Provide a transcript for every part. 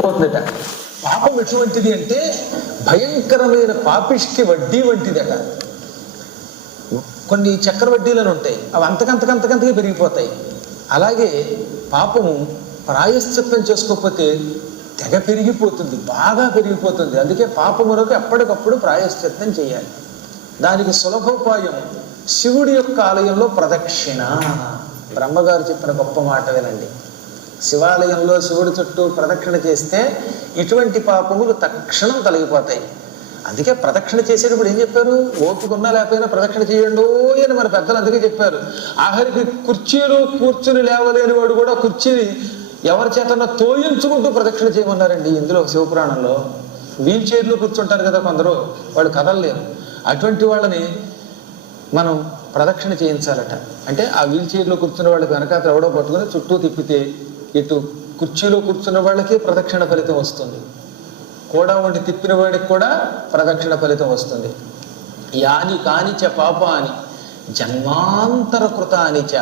పోతుందట. పాపం ఎటువంటిది అంటే భయంకరమైన పాపిష్టి వడ్డీ వంటిదట. కొన్ని చక్ర వడ్డీలను ఉంటాయి. అవి అంతకంతకంతకంతగా పెరిగిపోతాయి. అలాగే పాపము ప్రాయశ్చిత్తం చేసుకోకపోతే తెగ పెరిగిపోతుంది బాగా పెరిగిపోతుంది. అందుకే పాపములకు ఎప్పటికప్పుడు ప్రాయశ్చిత్తం చేయాలి. దానికి సులభోపాయం శివుడి యొక్క ఆలయంలో ప్రదక్షిణ. బ్రహ్మగారు చెప్పిన గొప్ప మాట వినండి. శివాలయంలో శివుడి చుట్టూ ప్రదక్షిణ చేస్తే ఇటువంటి పాపములు తక్షణం తొలగిపోతాయి. అందుకే ప్రదక్షిణ చేసేటప్పుడు ఏం చెప్పారు? ఓపికన్నా లేకపోయినా ప్రదక్షిణ చేయండి అని మన పెద్దలు అందుకే చెప్పారు. ఆఖరికి కుర్చీలు కూర్చుని లేవలేని వాడు కూడా కుర్చీని ఎవరి చేతన్నా తోయించుకుంటూ ప్రదక్షిణ చేయమన్నారండి. ఇందులో శివపురాణంలో వీల్ చైర్లో కూర్చుంటారు కదా కొందరు వాళ్ళు కదలలేరు. అటువంటి వాళ్ళని మనం ప్రదక్షిణ చేయించాలట. అంటే ఆ వీల్ చైర్లో కూర్చున్న వాళ్ళకి వెనకాత ఎవడో పట్టుకుని చుట్టూ తిప్పితే ఇటు కుర్చీలో కూర్చున్న వాళ్ళకి ప్రదక్షిణ ఫలితం వస్తుంది. కూడా వంటి తిప్పిన వాడికి కూడా ప్రదక్షిణ ఫలితం వస్తుంది. యాని కానిచ పాపాని జన్మాంతర కృతాని చ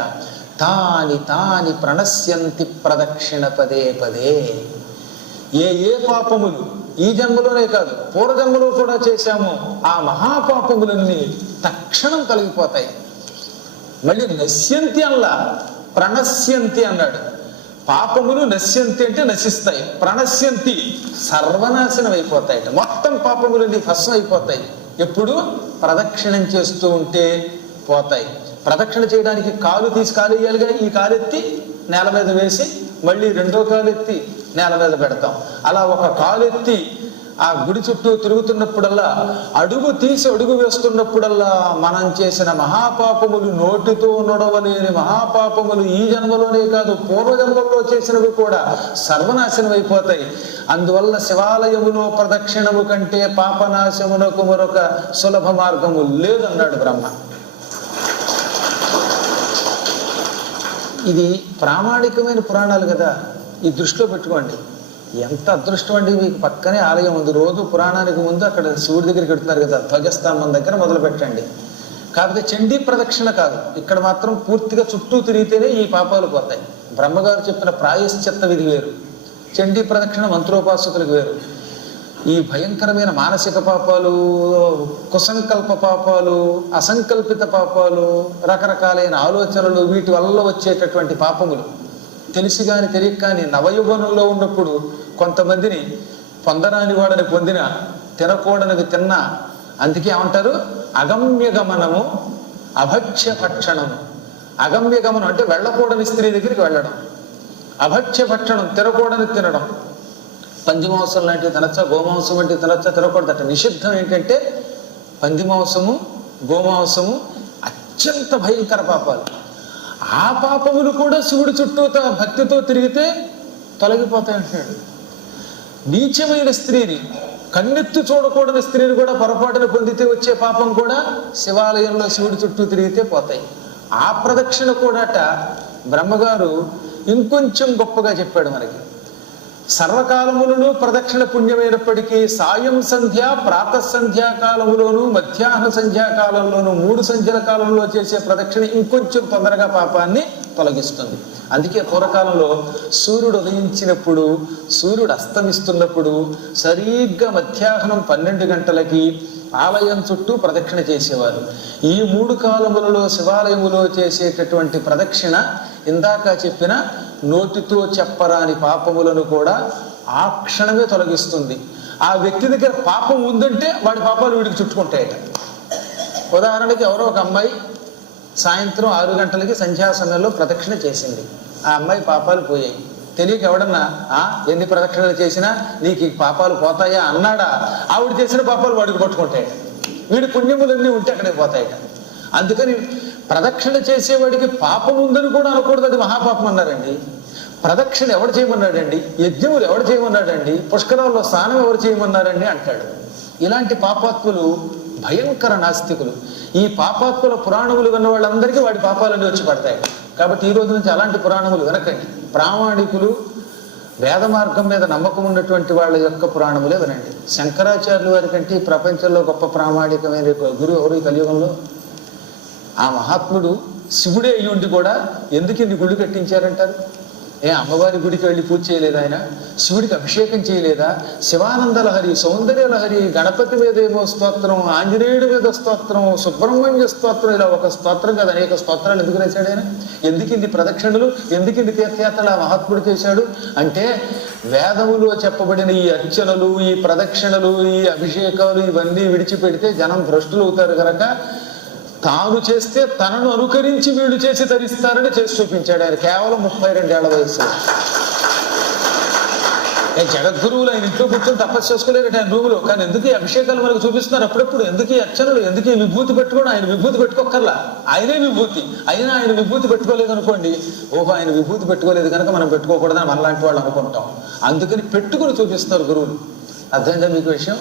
తాని తాని ప్రణశ్యంతి ప్రదక్షిణ పదే పదే. ఏ ఏ పాపములు ఈ జన్మలోనే కాదు పూర్వజన్మలో కూడా చేశామో. ఆ మహాపాపములన్నీ తక్షణం తొలగిపోతాయి మళ్ళీ నశ్యంతి అల్లా ప్రణశ్యంతి అన్నాడు. పాపములు నశ్యంతి అంటే నశిస్తాయి ప్రణశ్యంతి సర్వనాశనం అయిపోతాయి మొత్తం పాపములన్నీ భస్మం అయిపోతాయి. ఎప్పుడు? ప్రదక్షిణం చేస్తూ ఉంటే పోతాయి. ప్రదక్షిణ చేయడానికి కాలు తీసి కాలు వేయాలిగా ఈ కాలు ఎత్తి నేల మీద వేసి మళ్ళీ రెండో కాలు ఎత్తి నేల మీద పెడతాం. అలా ఒక కాలు ఎత్తి ఆ గుడి చుట్టూ తిరుగుతున్నప్పుడల్లా అడుగు తీసి అడుగు వేస్తున్నప్పుడల్లా మనం చేసిన మహాపాపములు నోటితో నొడవలేని మహాపాపములు ఈ జన్మలోనే కాదు పూర్వజన్మలో చేసినవి కూడా సర్వనాశనం అయిపోతాయి. అందువల్ల శివాలయములో ప్రదక్షిణము కంటే పాపనాశమునకు మరొక సులభ మార్గము లేదన్నాడు బ్రహ్మ. ఇది ప్రామాణికమైన పురాణాలు కదా ఈ దృష్టిలో పెట్టుకోండి. ఎంత అదృష్టం అండి మీకు పక్కనే ఆలయం ఉంది. రోజు పురాణానికి ముందు అక్కడ శివుడి దగ్గరికి వెళ్తున్నారు కదా ధ్వజస్తంభం దగ్గర మొదలు పెట్టండి. కాకపోతే చండీ ప్రదక్షిణ కాదు. ఇక్కడ మాత్రం పూర్తిగా చుట్టూ తిరిగితేనే ఈ పాపాలు పోతాయి. బ్రహ్మగారు చెప్పిన ప్రాయశ్చిత్త విధి వేరు. చండీ ప్రదక్షిణ మంత్రోపాసకులకు వేరు. ఈ భయంకరమైన మానసిక పాపాలు కుసంకల్ప పాపాలు అసంకల్పిత పాపాలు రకరకాలైన ఆలోచనలు వీటి వల్ల వచ్చేటటువంటి పాపములు. తెలిసి కానీ తెలియక కానీ నవయుగంలో ఉన్నప్పుడు కొంతమందిని పొందరాని వాడని పొందిన తినకూడనివి తిన్నా అందుకే ఏమంటారు? అగమ్య గమనము అభక్ష్య భక్షణము. అగమ్య గమనం అంటే వెళ్ళకూడని స్త్రీ దగ్గరికి వెళ్ళడం. అభక్ష్య భక్షణం తినకూడని తినడం. పంది మాంసం లాంటివి తినచ్చా? గోమాంసం వంటివి తినచ్చా? తినకూడదట నిషిద్ధం ఏంటంటే పంది మాంసము గోమాంసము అత్యంత భయంకర పాపాలు. ఆ పాపములు కూడా శివుడి చుట్టూ తన భక్తితో తిరిగితే తొలగిపోతాయంటున్నాడు నీచమైన స్త్రీని కన్నెత్తి చూడకూడని స్త్రీని కూడా పొరపాటున పొందితే వచ్చే పాపం కూడా శివాలయంలో శివుడి చుట్టూ తిరిగితే పోతాయి. ఆ ప్రదక్షిణ కూడాట బ్రహ్మగారు ఇంకొంచెం గొప్పగా చెప్పాడు మనకి. సర్వకాలములను ప్రదక్షిణ పుణ్యమైనప్పటికీ సాయం సంధ్య ప్రాత సంధ్యాకాలములోను మధ్యాహ్న సంధ్యాకాలంలోను మూడు సంధ్యల కాలంలో చేసే ప్రదక్షిణ ఇంకొంచెం తొందరగా పాపాన్ని తొలగిస్తుంది. అందుకే పూర్వకాలంలో సూర్యుడు ఉదయించినప్పుడు సూర్యుడు అస్తమిస్తున్నప్పుడు సరిగ్గా మధ్యాహ్నం పన్నెండు గంటలకి ఆలయం చుట్టూ ప్రదక్షిణ చేసేవారు. ఈ మూడు కాలములలో శివాలయములో చేసేటటువంటి ప్రదక్షిణ ఇందాక చెప్పిన నోటితో చెప్పరాని పాపములను కూడా ఆ క్షణమే తొలగిస్తుంది. ఆ వ్యక్తి దగ్గర పాపం ఉందంటే వాడి పాపాలు వీడికి చుట్టుకుంటాయట. ఉదాహరణకి ఎవరో ఒక అమ్మాయి సాయంత్రం ఆరు గంటలకి సంధ్యాసనంలో ప్రదక్షిణ చేసింది. ఆ అమ్మాయి పాపాలు పోయాయి. తెలియక ఎవడన్నా ఆ ఎన్ని ప్రదక్షిణలు చేసినా నీకు ఈ పాపాలు పోతాయా? అన్నాడా ఆవిడ చేసిన పాపాలు వాడికి పట్టుకుంటాయట. వీడి పుణ్యములన్నీ ఉంటే అక్కడే పోతాయట. అందుకని ప్రదక్షిణ చేసేవాడికి పాపం ఉందని కూడా అనకూడదు అది మహాపాపం అన్నారండి. ప్రదక్షిణ ఎవడు చేయమన్నాడండి? యజ్ఞములు ఎవడు చేయమన్నాడండి? పుష్కరాల్లో స్నానం ఎవరు చేయమన్నారండి? అంటాడు. ఇలాంటి పాపాత్ములు భయంకర నాస్తికులు. ఈ పాపాత్ముల పురాణములు విన్న వాళ్ళందరికీ వాడి పాపాలన్నీ వచ్చి పడతాయి. కాబట్టి ఈ రోజు నుంచి అలాంటి పురాణములు వినకండి. ప్రామాణికులు వేద మార్గం మీద నమ్మకం ఉన్నటువంటి వాళ్ళ యొక్క పురాణములే వినండి. శంకరాచార్యుల వారి కంటే ఈ ప్రపంచంలో గొప్ప ప్రామాణికమైన గురువు ఎవరు ఈ కలియుగంలో? ఆ మహాత్ముడు శివుడే అయ్యుండి కూడా ఎందుకు ఇన్ని గుళ్ళు కట్టించారంటారు? ఏ అమ్మవారి గుడికి వెళ్ళి పూజ చేయలేదా ఆయన? శివుడికి అభిషేకం చేయలేదా? శివానంద లహరి సౌందర్య లహరి గణపతి మీద ఏమో స్తోత్రం ఆంజనేయుడి మీద స్తోత్రం సుబ్రహ్మణ్య స్తోత్రం ఇలా ఒక స్తోత్రం కదా అనేక స్తోత్రాలు ఎందుకు రాశాడు ఆయన? ఎందుకు ఇన్ని ప్రదక్షిణలు? ఎందుకు ఇన్ని తీర్థయాత్రలు ఆ మహాత్ముడు చేశాడు అంటే వేదములో చెప్పబడిన ఈ అర్చనలు ఈ ప్రదక్షిణలు ఈ అభిషేకాలు ఇవన్నీ విడిచిపెడితే జనం భ్రష్టులు అవుతారు కనుక తాను చేస్తే తనను అనుకరించి వీళ్ళు చేసి ధరిస్తారని చేసి చూపించాడు ఆయన. కేవలం ముప్పై రెండేళ్ళ వయసు. జగద్గురువులు ఆయన ఇంట్లో కూర్చొని తపస్సు చేసుకోలేరు ఆయన రూములో. కానీ ఎందుకు అభిషేకాలు మనకు చూపిస్తున్నారు అప్పుడప్పుడు? ఎందుకు అర్చనలు? ఎందుకు విభూతి పెట్టుకోవడం? ఆయన విభూతి పెట్టుకోకర్లా ఆయనే విభూతి. అయినా ఆయన విభూతి పెట్టుకోలేదు అనుకోండి ఓహో ఆయన విభూతి పెట్టుకోలేదు కనుక మనం పెట్టుకోకూడదని మనలాంటి వాళ్ళు అనుకుంటాం. అందుకని పెట్టుకుని చూపిస్తున్నారు గురువులు. అర్థమైందా మీకు విషయం?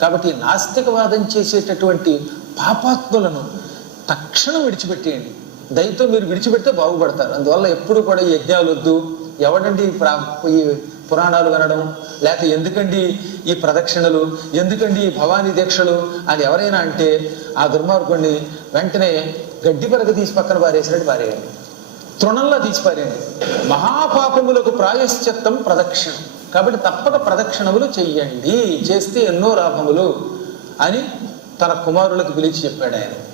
కాబట్టి నాస్తికవాదం చేసేటటువంటి పాపాత్ములను తక్షణం విడిచిపెట్టేయండి. దయతో మీరు విడిచిపెడితే బాగుపడతారు. అందువల్ల ఎప్పుడు కూడా ఈ యజ్ఞాలు వద్దు. ఎవడండి ఈ ప్రా పురాణాలు వినడం? లేకపోతే ఎందుకండి ఈ ప్రదక్షిణలు? ఎందుకండి ఈ భవానీ దీక్షలు? అని ఎవరైనా అంటే ఆ దుర్మార్గుడిని వెంటనే గడ్డి పరగ తీసి పక్కన పారేసినట్టు పారేయండి. తృణంలో తీసిపారేయండి మహాపాపములకు ప్రాయశ్చిత్తం ప్రదక్షిణం. కాబట్టి తప్పక ప్రదక్షిణములు చెయ్యండి. చేస్తే ఎన్నో లాభములు అని తన కుమారులకు పిలిచి చెప్పాడు ఆయన.